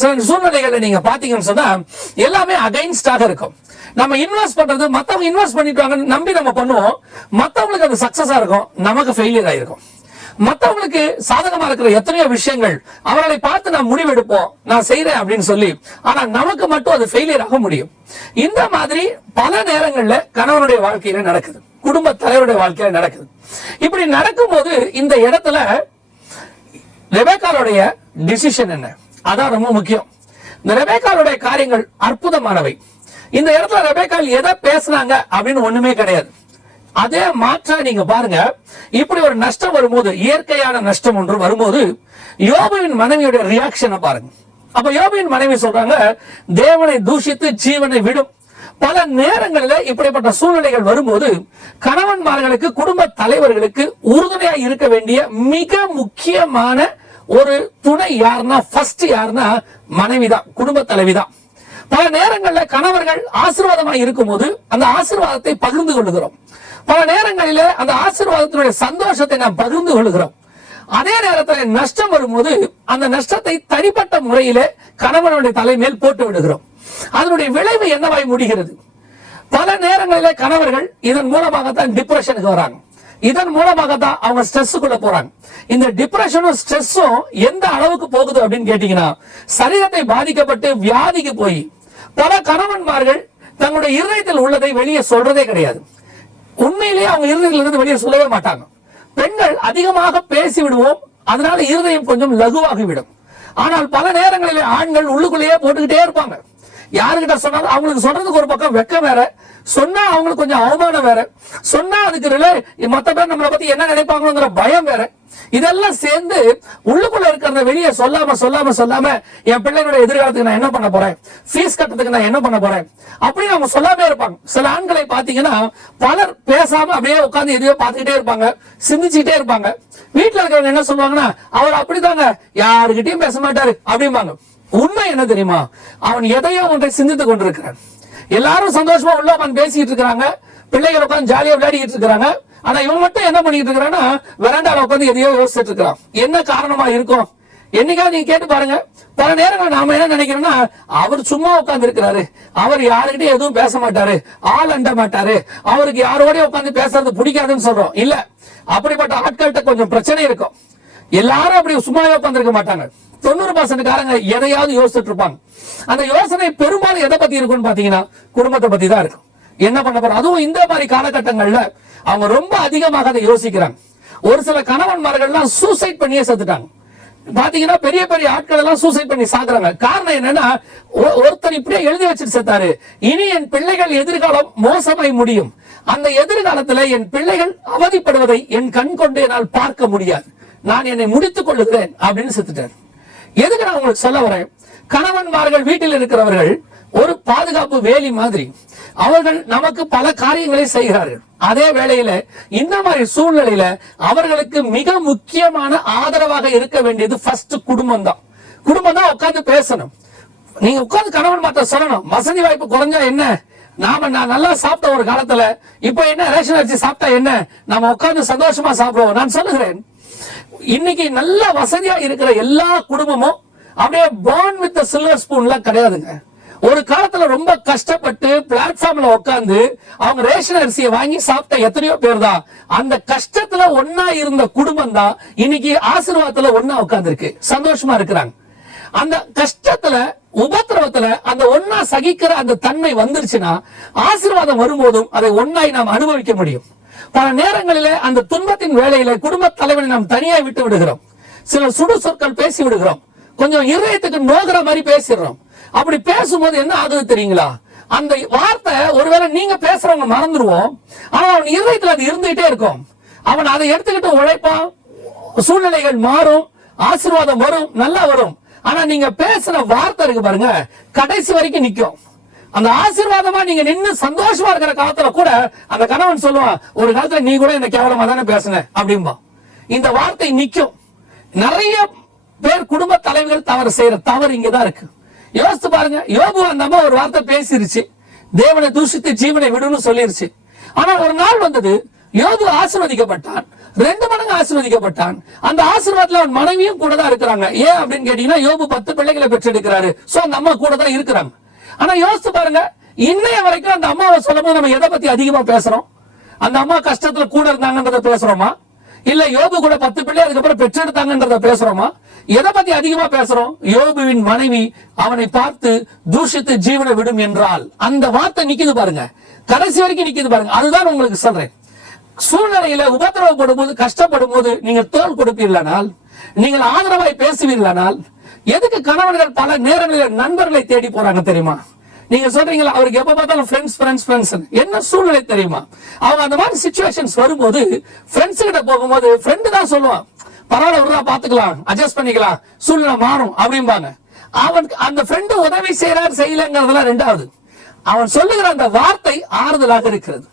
சில சூழ்நிலைகளை நீங்க பாத்தீங்கன்னு சொன்னா எல்லாமே அகைன்ஸ்டாக இருக்கும். நம்ம இன்வெஸ்ட் பண்றது மத்தவங்க இன்வெஸ்ட் பண்ணிட்டாங்க நம்பி நம்ம பண்ணுவோம், மத்தவங்களுக்கு அது சக்சஸா இருக்கும், நமக்கு ஃபெயிலியர் ஆயிருக்கும். மத்தவங்களுக்கு சாதகமா இருக்கிற எத்தனையோ விஷயங்கள் அவர்களை பார்த்து நான் முடிவெடுப்போம், நான் செய்யறேன் அப்படின்னு சொல்லி, ஆனா நமக்கு மட்டும் அது ஃபெயிலியர் ஆக முடியும். இந்த மாதிரி பல நேரங்கள்ல கணவனுடைய வாழ்க்கையில நடக்குது, குடும்ப தலைவருடைய வாழ்க்கையில நடக்குது. இப்படி நடக்கும்போது இந்த இடத்துல ரெபெக்காளுடைய டிசிஷன் என்ன, அதான் ரொம்ப முக்கியம். இந்த ரெபெக்காளுடைய காரியங்கள் அற்புதமானவை. இந்த இடத்துல ரெபெக்காள் எதை பேசுனாங்க அப்படின்னு ஒண்ணுமே கிடையாது. அதே மாற்ற நீங்க பாருங்க, இப்படி ஒரு நஷ்டம் வரும்போது, இயற்கையான நஷ்டம் ஒன்று வரும்போது யோபுவின் மனைவியுடைய ரியாக்ஷனை பாருங்க. அப்ப யோபுவின் மனைவி சொல்றாங்க, தேவனை தூஷித்து ஜீவனை விடும். பல நேரங்களில் இப்படிப்பட்ட சூழ்நிலைகள் வரும்போது கணவன்மார்களுக்கு, குடும்ப தலைவர்களுக்கு உறுதுணையா இருக்க வேண்டிய மிக முக்கியமான ஒரு துணை யாருன்னா, ஃபர்ஸ்ட் யாருன்னா மனைவிதான், குடும்ப தலைவிதான். பல நேரங்களில் கணவர்கள் ஆசீர்வாதமா இருக்கும்போது அந்த ஆசீர்வாதத்தை பகிர்ந்து கொள்ளுகிறோம். பல நேரங்களில அந்த ஆசீர்வாதத்தினுடைய சந்தோஷத்தை நாம் பகிர்ந்து கொள்கிறோம். அதே நேரத்தில் நஷ்டம் வரும்போது அந்த நஷ்டத்தை தனிப்பட்ட முறையில கணவனுடைய தலைமையில் போட்டு விடுகிறோம். அதனுடைய விளைவு என்னவாய் முடிகிறது? பல நேரங்களில கணவர்கள் இதன் மூலமாகத்தான் டிப்ரெஷனுக்கு வராங்க, இதன் மூலமாகத்தான் அவங்க ஸ்ட்ரெஸ்ஸுக்குள்ள போறாங்க. இந்த டிப்ரெஷனும் ஸ்ட்ரெஸ்ஸும் எந்த அளவுக்கு போகுது அப்படின்னு கேட்டீங்கன்னா, சரீரத்தை பாதிக்கப்பட்டு வியாதிக்கு போய் பல கணவன்மார்கள் தங்களுடைய இருதயத்தில் உள்ளதை வெளியே சொல்றதே கிடையாது. உண்மையிலேயே அவங்க இருதயத்தில் இருந்து வெளியே சொல்லவே மாட்டாங்க. பெண்கள் அதிகமாக பேசி விடுவோம், அதனால இருதயம் கொஞ்சம் லகுவாகிவிடும். ஆனால் பல நேரங்களில் ஆண்கள் உள்ளுக்குள்ளேயே போட்டுக்கிட்டே இருப்பாங்க. யாருக்கிட்ட சொன்னாலும் அவங்களுக்கு சொல்றதுக்கு ஒரு பக்கம் வெக்கம் வேற, சொன்னா அவங்களுக்கு கொஞ்சம் அவமானம் வேற, சொன்னா அதுக்கு மத்த பேர் நம்மளை பத்தி என்ன நினைப்பாங்கிற பயம் வேற. இதெல்லாம் சேர்ந்து உள்ளுக்குள்ள இருக்கிறத வெளியே சொல்லாம என் பிள்ளைகளுடைய எதிர்காலத்துக்கு நான் என்ன பண்ண போறேன், ஃபீஸ் கட்டத்துக்கு நான் என்ன பண்ண போறேன் அப்படின்னு அவங்க சொல்லாமே இருப்பாங்க. சில ஆண்களை பாத்தீங்கன்னா பலர் பேசாம அப்படியே உட்கார்ந்து எதையோ பார்த்துக்கிட்டே இருப்பாங்க, சிந்திச்சுக்கிட்டே இருப்பாங்க. வீட்டுல இருக்கிறவங்க என்ன சொல்லுவாங்கன்னா, அவர் அப்படித்தாங்க யாருக்கிட்டையும் பேச மாட்டாரு அப்படிம்பாங்க. உண்மை என்ன தெரியுமா? அவன் எதையோ ஒன்றை சிந்தித்து கொண்டிருக்கிறான். எல்லாரும் சந்தோஷமா உள்ள உட்காந்து பேசிட்டு இருக்கிறாங்க, பிள்ளைகள் உட்காந்து ஜாலியா விளையாடிட்டு இருக்கிறாங்க. ஆனா இவன் மட்டும் என்ன பண்ணிட்டு இருக்கிறான்னா, வெராண்டால உட்காந்து எதையோ யோசிச்சுட்டு இருக்கிறான். என்ன காரணமா இருக்கும்? என்னைக்காவது நீங்க கேட்டு பாருங்க. பல நேரங்கள் நாம என்ன நினைக்கிறோம்னா, அவர் சும்மா உட்கார்ந்து இருக்கிறாரு, அவர் யாருக்கிட்டே எதுவும் பேச மாட்டாரு, ஆள் அண்ட மாட்டாரு, அவருக்கு யாரோடய உட்காந்து பேசுறது பிடிக்காதுன்னு சொல்றோம். இல்ல, அப்படிப்பட்ட ஆட்கள்கிட்ட கொஞ்சம் பிரச்சனை இருக்கும். எல்லாரும் அப்படி சும்மாவே உட்கார்ந்து இருக்க மாட்டாங்க. 90% காரங்க எதையாவது யோசிச்சுட்டு இருப்பாங்க. அந்த யோசனை பெரும்பாலும் எதை பத்தி இருக்கும்னு பாத்தீங்கன்னா, குடும்பத்தை பத்தி தான் இருக்கும். என்ன பண்ண போறோம்? அதுவும் இந்த மாதிரி காலகட்டங்கள்ல அவங்க ரொம்ப அதிகமாக அதை யோசிக்கிறாங்க. ஒரு சில கணவன்மார்கள்லாம் சூசைட் பண்ணியே செத்துட்டாங்க. பாத்தீங்கன்னா பெரிய பெரிய ஆட்கள் எல்லாம் சூசைட் பண்ணி சாகுறாங்க. காரணம் என்னன்னா, ஒருத்தர் இப்படியே எழுதி வச்சுட்டு செத்தாரு, இனி என் பிள்ளைகள் எதிர்காலம் மோசமாய் முடியும், அந்த எதிர்காலத்துல என் பிள்ளைகள் அவதிப்படுவதை என் கண் கொண்டு என்னால் பார்க்க முடியாது, நான் என்னை முடித்துக் கொள்ளுகிறேன் அப்படின்னு செத்துட்டாரு. எதுக்கு நான் உங்களுக்கு சொல்ல வரேன்? கணவன்மார்கள் வீட்டில் இருக்கிறவர்கள் ஒரு பாதுகாப்பு வேலி மாதிரி, அவர்கள் நமக்கு பல காரியங்களை செய்கிறார்கள். அதே வேளையில இந்த மாதிரி சூழ்நிலையில அவர்களுக்கு மிக முக்கியமான ஆதரவாக இருக்க வேண்டியது ஃபர்ஸ்ட் குடும்பம் தான். குடும்பம் தான் உட்கார்ந்து பேசணும். நீங்க உட்கார்ந்து கணவன் மாத்த சொல்லணும், வசதி வாய்ப்பு குறைஞ்சா என்ன, நான் நல்லா சாப்பிட்ட ஒரு காலத்துல இப்ப என்ன ரேஷன் அரிசி சாப்பிட்டா என்ன, நாம உட்கார்ந்து சந்தோஷமா சாப்பிடுவோம். நான் சொல்லுகிறேன், இன்னைக்கு நல்ல வசதியா இருக்கிற எல்லா குடும்பமும் அப்படியே பார்ன் வித் சில்வர் ஸ்பூன்ல கிடையாதுங்க. ஒரு காலத்துல ரொம்ப கஷ்டப்பட்டு பிளாட்ஃபார்ம்ல உட்கார்ந்து அவங்க ரேஷன் அரிசியை வாங்கி சாப்பிட்ட எத்தனையோ பேர் தான். அந்த கஷ்டத்துல ஒன்னா இருந்த குடும்பம் தான் இன்னைக்கு ஆசீர்வாதத்துல ஒன்னா உட்கார்ந்து இருக்கு, சந்தோஷமா இருக்கிறாங்க. அந்த கஷ்டத்துல உபத்திரவத்துல அந்த ஒன்னா சகிக்கிற அந்த தன்மை வந்துருச்சுன்னா, ஆசீர்வாதம் வரும்போதும் அதை ஒன்னாய் நாம் அனுபவிக்க முடியும். பல நேரங்களிலே அந்த துன்பத்தின் வேளையில குடும்ப தலைவனை நாம் தனியாய் விட்டு விடுகிறோம். சில சுடு சொற்கள் பேசி விடுகிறோம், கொஞ்சம் இருதயத்துக்கு நோகிற மாதிரி பேசிடுறோம். அப்படி பேசும்போது என்ன ஆகுது தெரியுங்களா? அந்த வார்த்தை ஒருவேளை நீங்க பேசுறவங்க மறந்துடுவோம், ஆனா அவன் இருதயத்துல அது இருந்துகிட்டே இருக்கும். அவன் அதை எடுத்துக்கிட்டு உழைப்பான், சூழ்நிலைகள் மாறும், ஆசீர்வாதம் வரும், நல்லா வரும். ஆனா நீங்க பேசுற வார்த்தை இருக்கு பாருங்க, கடைசி வரைக்கும் நிக்கும். அந்த ஆசீர்வாதமா நீங்க நின்று சந்தோஷமா இருக்கிற காலத்துல கூட அந்த கணவன் சொல்லுவான், ஒரு காலத்துல நீ கூட என்ன கேவலமா தானே பேசுன அப்படின்பா. இந்த வார்த்தை நிக்கும். நிறைய பேர் குடும்ப தலைவர்கள் தவறு செய்யற தவறு இங்கதான் இருக்கு. யோசித்து பாருங்க, யோபு அந்த அம்மா ஒரு வார்த்தை பேசிருச்சு, தேவனை தூஷித்து ஜீவனை விடுன்னு சொல்லிருச்சு. ஆனா ஒரு நாள் வந்தது, யோபு ஆசீர்வதிக்கப்பட்டான், 2 மடங்கு ஆசீர்வதிக்கப்பட்டான். அந்த ஆசீர்வாதத்துல அவன் மனைவியும் கூட தான் இருக்கிறாங்க. ஏன் அப்படின்னு கேட்டீங்கன்னா, யோபு 10 பிள்ளைகளை பெற்றெடுக்கிறாரு. சோ அந்த அம்மா கூட தான் இருக்கிறாங்க. ஆனா யோசிச்சு பாருங்க, இன்னைய வரைக்கும் அந்த அம்மாவை சொல்லும் போது நம்ம எதை பத்தி அதிகமா பேசுறோம்? அந்த அம்மா கஷ்டத்துல கூட இருந்தாங்கன்றத பேசுறோமா, இல்ல யோபு கூட 10 பிள்ளை அதுக்கப்புறம் பெற்றெடுத்தாங்கன்றத பேசுறோமா? எதை பத்தி அதிகமா பேசுறோம்? யோபுவின் மனைவி அவனை பார்த்து தூஷித்து ஜீவனை விடும் என்றால் அந்த வார்த்தை நிக்குது பாருங்க, கடைசி வரைக்கும் நிக்குது பாருங்க. அதுதான் உங்களுக்கு சொல்றேன். சூழ்நிலையில உபத்திரவப்படும் போது, கஷ்டப்படும் போது நீங்கள் தோல் கொடுப்பீர்களானால், நீங்கள் ஆதரவாய் பேசுவீர்களானால், எதுக்கு கணவன்கள் பல நேரங்களில் நண்பர்களை தேடி போறாங்க தெரியுமா? நீங்க சொல்றீங்களா, அவருக்கு எப்ப பார்த்தாலும் ஃப்ரெண்ட்ஸ் என்ன சூழ்நிலை தெரியுமா? அவங்க அந்த மாதிரி சிச்சுவேஷன்ஸ் வரும்போது ஃப்ரெண்ட்ஸ் கிட்ட போகும்போது ஃப்ரெண்டு தான் சொல்லுவான், பரவாயில்ல விடுறா பாத்துக்கலாம், அட்ஜஸ்ட் பண்ணிக்கலாம், சூழ்நிலை மாறும் அப்படிம்பாங்க. அவனுக்கு அந்த ஃப்ரெண்டு உதவி செய்யறார் செய்யலங்கிறதுலாம் ரெண்டாவது. அவன் சொல்லுகிற அந்த வார்த்தை ஆறுதலாக இருக்கிறது.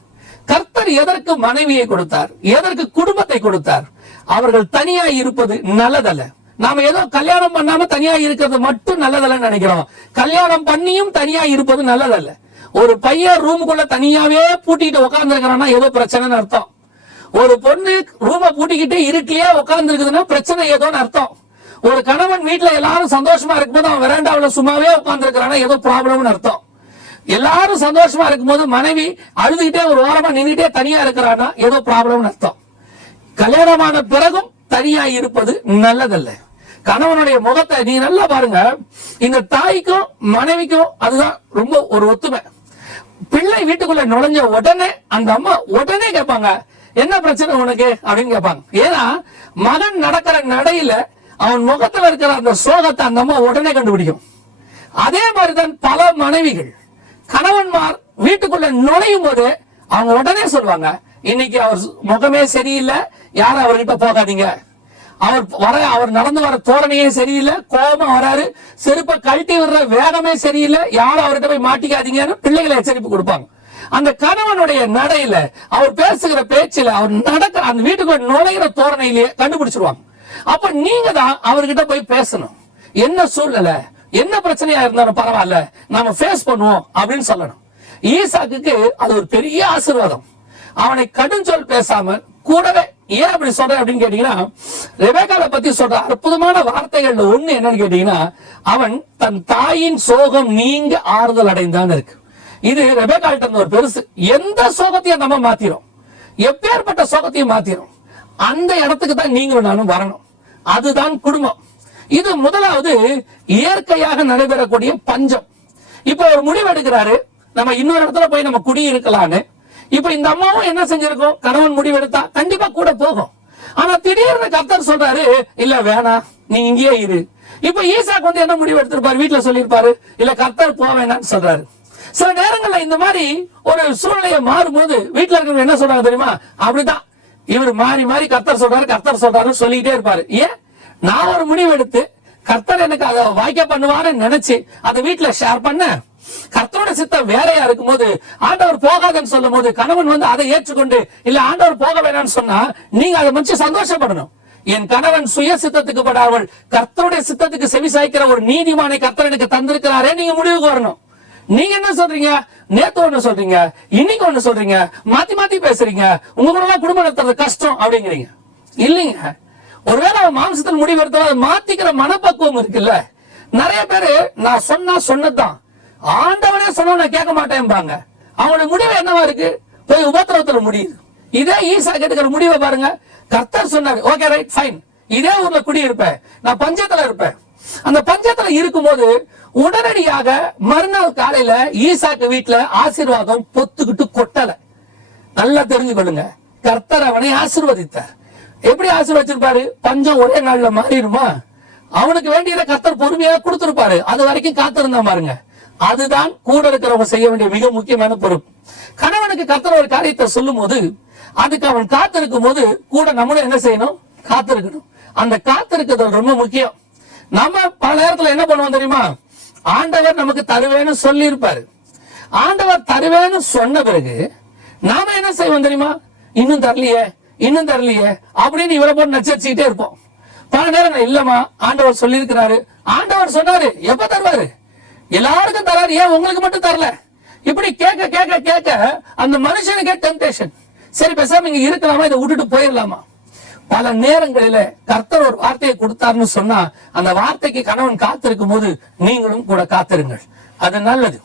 கர்த்தர் எதற்கு மனைவியை கொடுத்தார், எதற்கு குடும்பத்தை கொடுத்தார்? அவர்கள் தனியா இருப்பது நல்லதல்ல. நாம ஏதோ கல்யாணம் பண்ணாம தனியா இருக்கிறது மட்டும் நல்லதல்ல நினைக்கிறோம். கல்யாணம் பண்ணியும் தனியா இருப்பது நல்லதல்ல. ஒரு பையன் ரூமுக்குள்ள தனியாவே பூட்டிட்டு உட்கார்ந்து இருக்கிறான்னா ஏதோ பிரச்சனைன்னு அர்த்தம். ஒரு பொண்ணு ரூமை பூட்டிக்கிட்டு இருட்டிலேயே உட்கார்ந்து இருக்குதுன்னா பிரச்சனை ஏதோன்னு அர்த்தம். ஒரு கணவன் வீட்டுல எல்லாரும் சந்தோஷமா இருக்கும்போது அவன் வெராண்டாவில சும்மாவே உட்கார்ந்து இருக்கிறான்னா ஏதோ ப்ராப்ளம்னு அர்த்தம். எல்லாரும் சந்தோஷமா இருக்கும்போது மனைவி அழுதுகிட்டே ஒரு ஓரமா நின்றுட்டே தனியா இருக்கிறான்னா ஏதோ ப்ராப்ளம்னு அர்த்தம். கல்யாணமான பிறகும் தனியா இருப்பது நல்லதல்ல. கணவனுடைய முகத்தை நீ நல்லா பாருங்க. இந்த தாய்க்கும் மனைவிக்கும் அதுதான் ரொம்ப ஒரு ஒத்துமை. பிள்ளை வீட்டுக்குள்ள நுழைஞ்ச உடனே அந்த அம்மா உடனே கேட்பாங்க, என்ன பிரச்சனை உனக்கு அப்படின்னு கேட்பாங்க. ஏன்னா மகன் நடக்கிற நடையில அவன் முகத்துல இருக்கிற அந்த சோகத்தை அந்த அம்மா உடனே கண்டுபிடிக்கும். அதே மாதிரிதான் பல மனைவிகள் கணவன்மார் வீட்டுக்குள்ள நுழையும் போது அவங்க உடனே சொல்லுவாங்க, இன்னைக்கு அவர் முகமே சரியில்லை, யாரும் அவர்கிட்ட போகாதீங்க, அவர் நடந்து வர தோரணையே சரியில்லை, கோபமா வராரு, செருப்பை கழட்டி விடுற வேகமே சரியில்லை, யாரும் அவர்கிட்ட போய் மாட்டிக்காதீங்கன்னு பிள்ளைகளை எச்சரிப்பு கொடுப்பாங்க. அந்த கணவனுடைய நடையில, அவர் பேசுகிற பேச்சுல, அவர் நடக்கிற அந்த வீட்டுக்குள்ள நுழைகிற தோரணையிலேயே கண்டுபிடிச்சிருவாங்க. அப்ப நீங்க தான் அவர்கிட்ட போய் பேசணும். என்ன சூழ்நிலை, என்ன பிரச்சனையா இருந்தாலும் பரவாயில்ல, நாம ஃபேஸ் பண்ணுவோம் அப்படின்னு சொல்லணும். ஈசாக்குக்கு அது ஒரு பெரிய ஆசீர்வாதம். அவனை கடுஞ்சொல் பேசாம கூடவே, ஏன் அப்படி சொல்றேன் அப்படின்னு கேட்டீங்கன்னா, ரெபேக்காவை பத்தி சொல்ற அற்புதமான வார்த்தைகள்ல ஒண்ணு என்னன்னு கேட்டீங்கன்னா, அவன் தன் தாயின் சோகம் நீங்க ஆறுதல் அடைந்தான் இருக்கு. இது ரெபேக்காள்ட்ட ஒரு பெருசு. எந்த சோகத்தையும் நம்ம மாத்திரும், எப்பேற்பட்ட சோகத்தையும் மாத்திரும். அந்த இடத்துக்கு தான் நீங்களும் நானும் வரணும். அதுதான் குடும்பம். இது முதலாவது இயற்கையாக நடைபெறக்கூடிய பஞ்சம். இப்ப ஒரு முடிவு எடுக்கிறாரு, நம்ம இன்னொரு இடத்துல போய் நம்ம குடியிருக்கலான்னு. இப்ப இந்த அம்மாவும் என்ன செஞ்சிருக்கோம், கணவன் முடிவு எடுத்தா கண்டிப்பா கூட போகும். ஆனா திடீர்னு கர்த்தர் சொல்றாரு, இல்ல வேணாம் நீ இங்கேயே இரு. இப்ப ஈசாக்கு வந்து என்ன முடிவு எடுத்திருப்பாரு, வீட்டுல சொல்லியிருப்பாரு, இல்ல கர்த்தர் போக வேணாம்னு சொல்றாரு. சில நேரங்கள்ல இந்த மாதிரி ஒரு சூழ்நிலையை மாறும்போது வீட்டுல இருக்கிறவங்க என்ன சொல்றாங்க தெரியுமா, அப்படிதான் இவர் மாறி மாறி கர்த்தர் சொல்றாருன்னு சொல்லிக்கிட்டே இருப்பாரு. ஏன், நான் ஒரு முடிவு எடுத்து கர்த்தர் எனக்கு அதை வாய்க்க பண்ணுவான்னு நினைச்சு அதை வீட்டுல ஷேர் பண்ண, கர்த்தரோட சித்தம் வேறையா இருக்கும் போது ஆண்டவர் போகாதன்னு சொல்லும் போது கணவன் வந்து அதை ஏற்றுக்கொண்டு இல்ல ஆண்டவர் போக வேணாம்னு சொன்னா நீங்க அதை மனுச்சு சந்தோஷப்படணும். என் கணவன் சுய சித்தத்துக்கு படாமல் கர்த்தருடைய சித்தத்துக்கு செவி சாய்க்கிற ஒரு நீதிமானை கர்த்தர் எனக்கு தந்திருக்கிறாரே, நீங்க முடிவுக்கு வரணும். நீங்க என்ன சொல்றீங்க, நேத்து ஒண்ணு சொல்றீங்க, இன்னைக்கு ஒண்ணு சொல்றீங்க, மாத்தி மாத்தி பேசுறீங்க, உங்க கூட எல்லாம் குடும்பம் நடத்துறது கஷ்டம் அப்படிங்கிறீங்க. இல்லைங்க, ஒருவேளை அவன் மாம்சத்தில் முடிவு எடுத்தாலும் மாத்திக்கிற மனப்பக்குவம் இருக்குல்ல. நிறைய பேரு நான் சொன்னதுதான் ஆண்டவனே சொன்ன நான் கேட்க மாட்டேன்பாங்க. அவனோட முடிவு என்னவா இருக்கு, போய் உபத்திரவத்துல முடியுது. இதே ஈசா கேட்டுக்கிற முடிவை பாருங்க. கர்த்தர் சொன்னாரு, ஓகே ரைட் ஃபைன், இதே ஊர்ல குடி இருப்பேன், நான் பஞ்சத்துல இருப்பேன். அந்த பஞ்சத்துல இருக்கும்போது உடனடியாக மறுநாள் காலையில ஈசாக்கு வீட்டுல ஆசீர்வாதம் பொத்துக்கிட்டு கொட்டல. நல்லா தெரிஞ்சுக்கொள்ளுங்க, கர்த்தர் அவனை ஆசீர்வதித்தார். எப்படி ஆசீர்வதிச்சிருப்பாரு, பஞ்சம் ஒரே நாள்ல மாறிடுமா? அவனுக்கு வேண்டியதை கர்த்தர் பொறுமையாக கொடுத்திருப்பாரு. அது வரைக்கும் காத்திருந்தா பாருங்க. அதுதான் கூட இருக்கிறவங்க செய்ய வேண்டிய மிக முக்கியமான பொறுப்பு. கணவனுக்கு கர்த்தர் ஒரு காரியத்தை சொல்லும் போது அதுக்கு அவன் காத்திருக்கும் போது கூட நம்மளும் என்ன செய்யணும், காத்திருக்கணும். அந்த காத்திருக்கிறது ரொம்ப முக்கியம். நம்ம பல நேரத்துல என்ன பண்ணுவோம் தெரியுமா, ஆண்டவர் நமக்கு தருவேன்னு சொல்லி இருப்பாரு. ஆண்டவர் தருவேன்னு சொன்ன பிறகு நாம என்ன செய்வோம் தெரியுமா, இன்னும் தரலையே அப்படின்னு இவரை போட்டு நச்சரிச்சுக்கிட்டே இருப்போம். பல நேரம் இல்லமா ஆண்டவர் சொல்லி இருக்கிறாரு, ஆண்டவர் சொன்னாரு, எப்ப தருவாரு, எல்லாருக்கும் தராரு, ஏன் உங்களுக்கு மட்டும் தரல? இப்படி கேட்க கேட்க கேட்க அந்த மனுஷனுக்கே டெம்டேஷன். சரி பேசாம இங்க இருக்கலாமா, இதை விட்டுட்டு போயிடலாமா? பல நேரங்களில கர்த்தர் ஒரு வார்த்தையை கொடுத்தாருன்னு சொன்னா அந்த வார்த்தைக்கு கணவன் காத்திருக்கும் போது நீங்களும் கூட காத்திருங்கள். அது நல்லது.